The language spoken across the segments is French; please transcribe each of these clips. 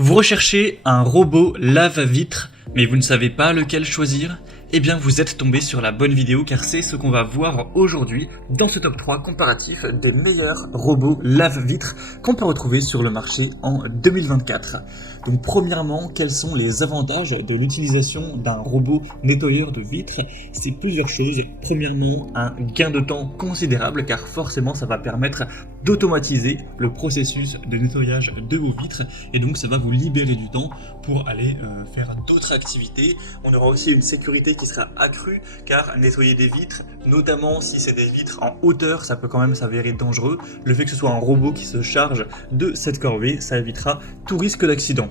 Vous recherchez un robot lave-vitre, mais vous ne savez pas lequel choisir? Eh bien vous êtes tombé sur la bonne vidéo car c'est ce qu'on va voir aujourd'hui dans ce top 3 comparatif des meilleurs robots lave-vitre qu'on peut retrouver sur le marché en 2024. Donc premièrement, quels sont les avantages de l'utilisation d'un robot nettoyeur de vitres? C'est plusieurs choses. Premièrement, un gain de temps considérable car forcément ça va permettre d'automatiser le processus de nettoyage de vos vitres et donc ça va vous libérer du temps pour aller faire d'autres activités. On aura aussi une sécurité qui sera accrue car nettoyer des vitres, notamment si c'est des vitres en hauteur, ça peut quand même s'avérer dangereux. Le fait que ce soit un robot qui se charge de cette corvée, ça évitera tout risque d'accident.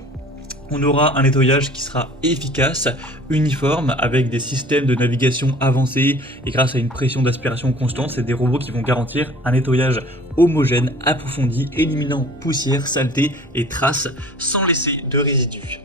On aura un nettoyage qui sera efficace, uniforme, avec des systèmes de navigation avancés et grâce à une pression d'aspiration constante, c'est des robots qui vont garantir un nettoyage homogène, approfondi, éliminant poussière, saleté et traces sans laisser de résidus.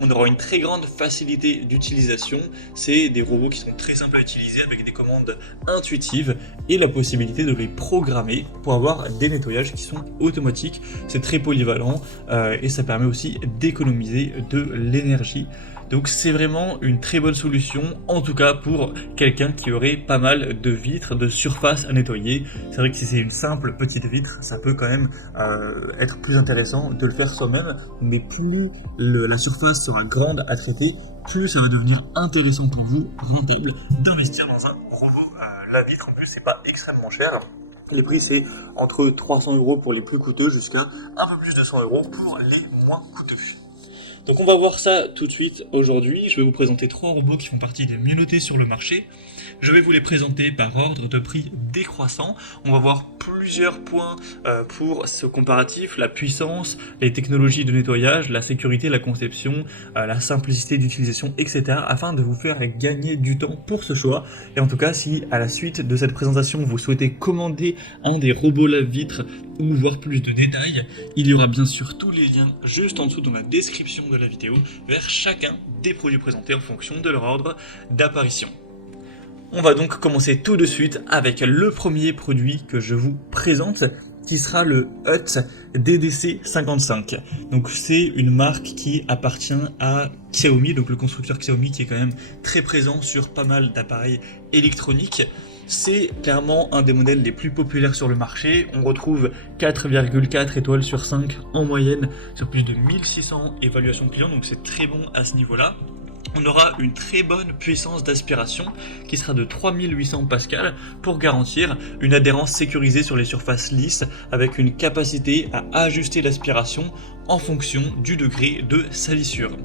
On aura une très grande facilité d'utilisation, c'est des robots qui sont très simples à utiliser avec des commandes intuitives et la possibilité de les programmer pour avoir des nettoyages qui sont automatiques. C'est très polyvalent et ça permet aussi d'économiser de l'énergie. Donc c'est vraiment une très bonne solution, en tout cas pour quelqu'un qui aurait pas mal de vitres, de surface à nettoyer. C'est vrai que si c'est une simple petite vitre, ça peut quand même être plus intéressant de le faire soi-même, mais plus la surface sera grande à traiter, plus ça va devenir intéressant pour vous, rentable, d'investir dans un robot lave-vitre. En plus, c'est pas extrêmement cher. Les prix, c'est entre 300 € pour les plus coûteux jusqu'à un peu plus de 100 € pour les moins coûteux. Donc on va voir ça tout de suite aujourd'hui. Je vais vous présenter 3 robots qui font partie des mieux notés sur le marché. Je vais vous les présenter par ordre de prix décroissant. On va voir plusieurs points pour ce comparatif, la puissance, les technologies de nettoyage, la sécurité, la conception, la simplicité d'utilisation, etc. afin de vous faire gagner du temps pour ce choix. Et en tout cas, si à la suite de cette présentation, vous souhaitez commander un des robots lave-vitre ou voir plus de détails, il y aura bien sûr tous les liens juste en dessous dans la description de la vidéo vers chacun des produits présentés en fonction de leur ordre d'apparition. On va donc commencer tout de suite avec le premier produit que je vous présente, qui sera le Hut DDC55. Donc c'est une marque qui appartient à Xiaomi, donc le constructeur Xiaomi qui est quand même très présent sur pas mal d'appareils électroniques. C'est clairement un des modèles les plus populaires sur le marché. On retrouve 4,4 étoiles sur 5 en moyenne sur plus de 1600 évaluations clients, donc c'est très bon à ce niveau-là. On aura une très bonne puissance d'aspiration qui sera de 3800 pascal pour garantir une adhérence sécurisée sur les surfaces lisses avec une capacité à ajuster l'aspiration en fonction du degré de salissure.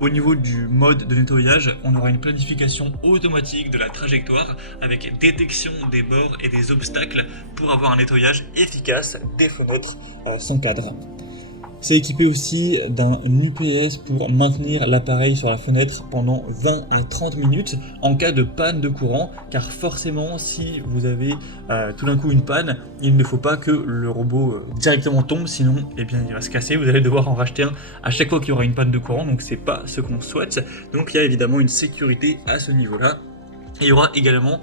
Au niveau du mode de nettoyage, on aura une planification automatique de la trajectoire avec détection des bords et des obstacles pour avoir un nettoyage efficace des fenêtres sans cadre. C'est équipé aussi d'un IPS pour maintenir l'appareil sur la fenêtre pendant 20 à 30 minutes en cas de panne de courant, car forcément si vous avez tout d'un coup une panne, il ne faut pas que le robot directement tombe, sinon eh bien, il va se casser, vous allez devoir en racheter un à chaque fois qu'il y aura une panne de courant, donc c'est pas ce qu'on souhaite. Donc il y a évidemment une sécurité à ce niveau-là. Il y aura également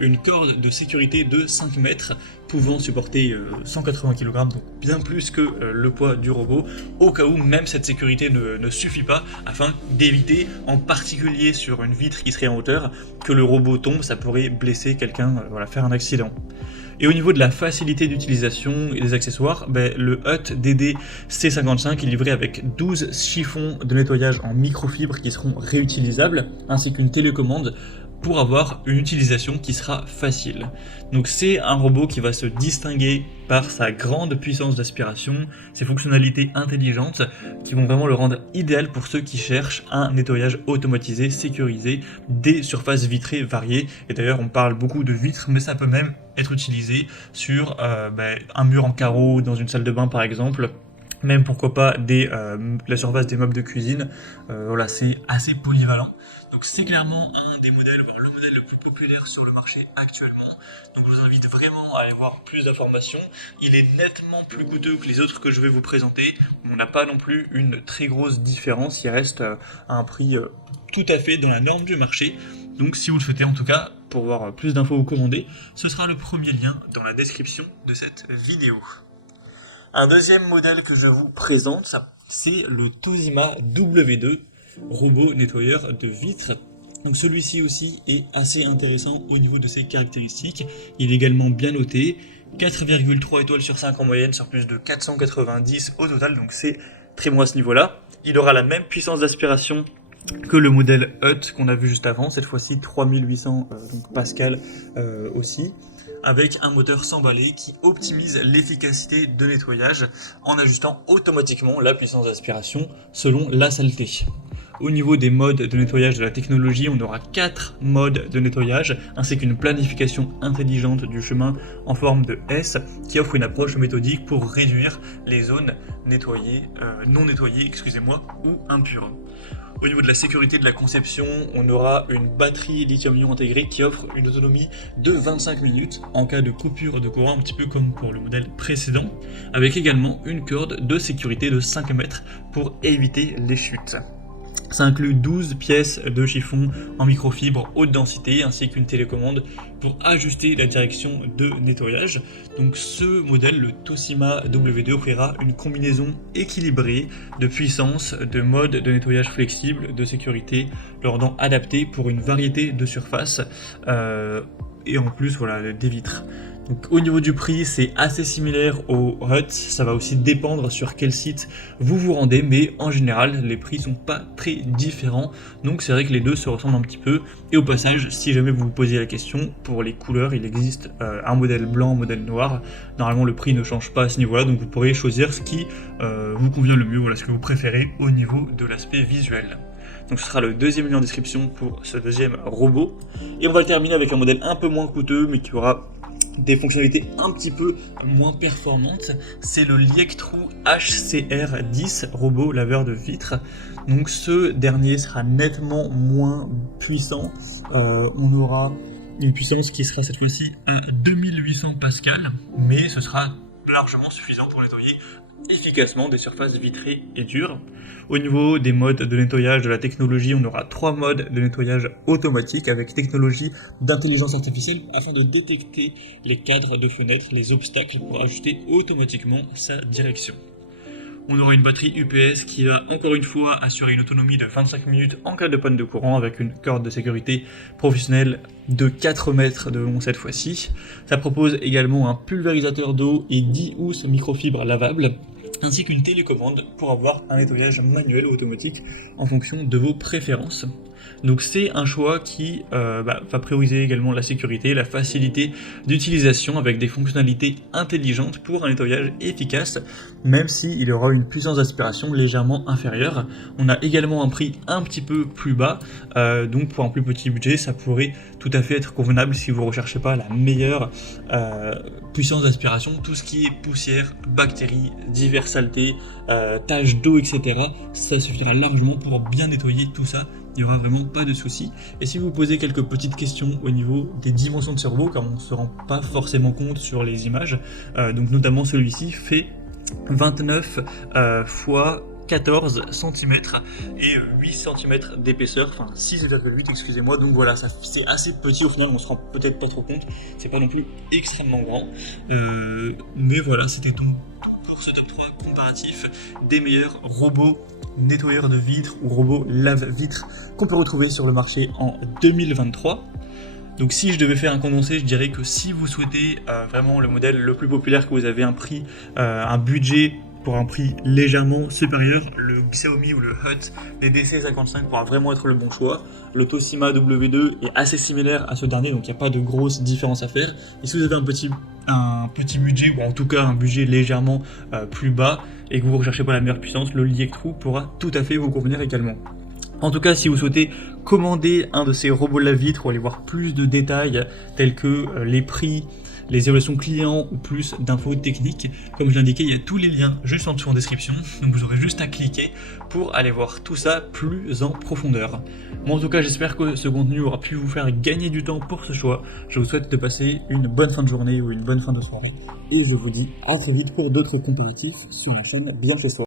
une corde de sécurité de 5 mètres pouvant supporter 180 kg, donc bien plus que le poids du robot, au cas où même cette sécurité ne suffit pas, afin d'éviter, en particulier sur une vitre qui serait en hauteur, que le robot tombe, ça pourrait blesser quelqu'un, faire un accident. Et au niveau de la facilité d'utilisation et des accessoires, le Hut DD-C55 est livré avec 12 chiffons de nettoyage en microfibre qui seront réutilisables, ainsi qu'une télécommande pour avoir une utilisation qui sera facile. Donc c'est un robot qui va se distinguer par sa grande puissance d'aspiration, ses fonctionnalités intelligentes qui vont vraiment le rendre idéal pour ceux qui cherchent un nettoyage automatisé, sécurisé, des surfaces vitrées variées. Et d'ailleurs on parle beaucoup de vitres, mais ça peut même être utilisé sur un mur en carreau dans une salle de bain par exemple, même pourquoi pas la surface des meubles de cuisine. C'est assez polyvalent. Donc c'est clairement un des modèles, voire le modèle le plus populaire sur le marché actuellement. Donc je vous invite vraiment à aller voir plus d'informations. Il est nettement plus coûteux que les autres que je vais vous présenter. On n'a pas non plus une très grosse différence, il reste à un prix tout à fait dans la norme du marché. Donc si vous le souhaitez en tout cas, pour voir plus d'infos ou commander, ce sera le premier lien dans la description de cette vidéo. Un deuxième modèle que je vous présente, ça c'est le Toshiba W2, robot nettoyeur de vitres. Donc celui-ci aussi est assez intéressant au niveau de ses caractéristiques. Il est également bien noté, 4,3 étoiles sur 5 en moyenne sur plus de 490 au total, donc c'est très bon à ce niveau-là. Il aura la même puissance d'aspiration que le modèle Hut qu'on a vu juste avant, cette fois-ci 3800 donc Pascal aussi, avec un moteur sans balai qui optimise l'efficacité de nettoyage en ajustant automatiquement la puissance d'aspiration selon la saleté. Au niveau des modes de nettoyage de la technologie, on aura 4 modes de nettoyage, ainsi qu'une planification intelligente du chemin en forme de S, qui offre une approche méthodique pour réduire les zones nettoyées, non nettoyées, ou impures. Au niveau de la sécurité de la conception, on aura une batterie lithium-ion intégrée qui offre une autonomie de 25 minutes en cas de coupure de courant, un petit peu comme pour le modèle précédent, avec également une corde de sécurité de 5 mètres pour éviter les chutes. Ça inclut 12 pièces de chiffon en microfibre haute densité ainsi qu'une télécommande pour ajuster la direction de nettoyage. Donc ce modèle, le Toshiba W2, offrira une combinaison équilibrée de puissance, de mode de nettoyage flexible, de sécurité, le rendant adapté pour une variété de surfaces et en plus voilà, des vitres. Donc, au niveau du prix, c'est assez similaire au Hut, ça va aussi dépendre sur quel site vous vous rendez, mais en général, les prix sont pas très différents, donc c'est vrai que les deux se ressemblent un petit peu. Et au passage, si jamais vous vous posez la question, pour les couleurs, il existe un modèle blanc, un modèle noir. Normalement, le prix ne change pas à ce niveau-là, donc vous pourrez choisir ce qui vous convient le mieux, voilà, ce que vous préférez au niveau de l'aspect visuel. Donc ce sera le deuxième lien en description pour ce deuxième robot. Et on va le terminer avec un modèle un peu moins coûteux, mais qui aura des fonctionnalités un petit peu moins performantes. C'est le Liectrou HCR10 robot laveur de vitres. Donc ce dernier sera nettement moins puissant. On aura une puissance qui sera cette fois-ci à 2800 Pascal, mais ce sera largement suffisant pour nettoyer efficacement des surfaces vitrées et dures. Au niveau des modes de nettoyage de la technologie, on aura 3 modes de nettoyage automatique avec technologie d'intelligence artificielle afin de détecter les cadres de fenêtres, les obstacles pour ajuster automatiquement sa direction. On aura une batterie UPS qui va encore une fois assurer une autonomie de 25 minutes en cas de panne de courant avec une corde de sécurité professionnelle de 4 mètres de long cette fois-ci. Ça propose également un pulvérisateur d'eau et 10 housses microfibres lavables, ainsi qu'une télécommande pour avoir un nettoyage manuel ou automatique en fonction de vos préférences. Donc c'est un choix qui va prioriser également la sécurité, la facilité d'utilisation avec des fonctionnalités intelligentes pour un nettoyage efficace, même s'il aura une puissance d'aspiration légèrement inférieure. On a également un prix un petit peu plus bas, donc pour un plus petit budget, ça pourrait tout à fait être convenable si vous ne recherchez pas la meilleure puissance d'aspiration. Tout ce qui est poussière, bactéries, diverses saletés, taches d'eau, etc. ça suffira largement pour bien nettoyer tout ça. Il n'y aura vraiment pas de souci. Et si vous posez quelques petites questions au niveau des dimensions de ce robot, car on ne se rend pas forcément compte sur les images, donc notamment celui-ci fait 29 x 14 cm et 8 cm d'épaisseur, enfin 6,8 excusez-moi, donc voilà, c'est assez petit au final, on se rend peut-être pas trop compte, c'est pas non plus extrêmement grand, mais voilà, c'était tout pour ce top 3 comparatif des meilleurs robots nettoyeur de vitres ou robot lave-vitres qu'on peut retrouver sur le marché en 2023. Donc si je devais faire un condensé, je dirais que si vous souhaitez vraiment le modèle le plus populaire, que vous avez un budget pour un prix légèrement supérieur, le Xiaomi ou le Hut DDC55 pourra vraiment être le bon choix. Le Toshiba W2 est assez similaire à ce dernier, donc il n'y a pas de grosse différence à faire. Et si vous avez un petit budget, ou en tout cas un budget légèrement plus bas, et que vous ne recherchez pas la meilleure puissance, le Liectrou pourra tout à fait vous convenir également. En tout cas, si vous souhaitez commander un de ces robots lave-vitres ou aller voir plus de détails tels que les prix, les évaluations clients ou plus d'infos techniques, comme je l'indiquais, il y a tous les liens juste en dessous en description, donc vous aurez juste à cliquer pour aller voir tout ça plus en profondeur. Moi en tout cas, j'espère que ce contenu aura pu vous faire gagner du temps pour ce choix. Je vous souhaite de passer une bonne fin de journée ou une bonne fin de soirée, et je vous dis à très vite pour d'autres comparatifs sur la chaîne Bien Chez Soi.